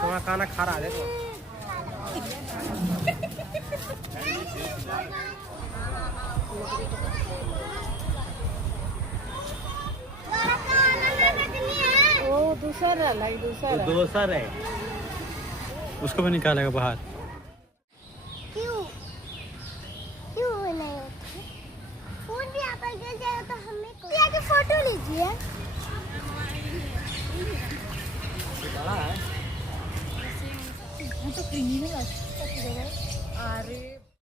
तुम्हारा खाना खा रहा है दूसरा है उसको भी निकालेगा बाहर। क्यों क्यों नहीं होता? फोन भी यहाँ पर गिर जाएगा तो हमें को फोटो लीजिए। तो क्रिमिनल अरे